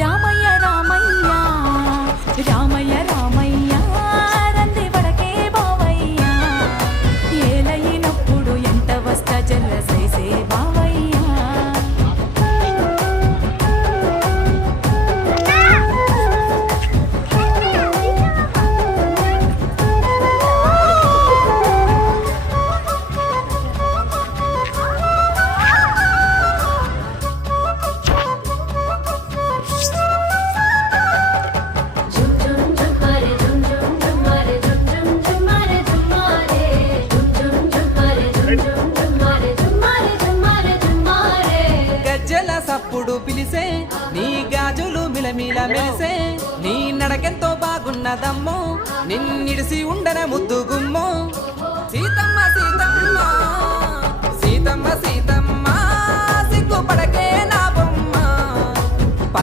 రామయ్య రామయ్య రామయ్య రామయ్య రంది వడకే బావయ్య ఏలయినప్పుడు ఎంత వస్తా జల్ల సైసే బావయ్య సప్పుడు పిలిసే నీ గాజులు మిలమిల మెలిసే నీ నడకెంతో బాగున్నదమ్మో నిన్నిడిసి ఉండన ముద్దు గుమ్మో సీతమ్మ సీతమ్మ సీతమ్మ సీతమ్మ సిగ్గుపడక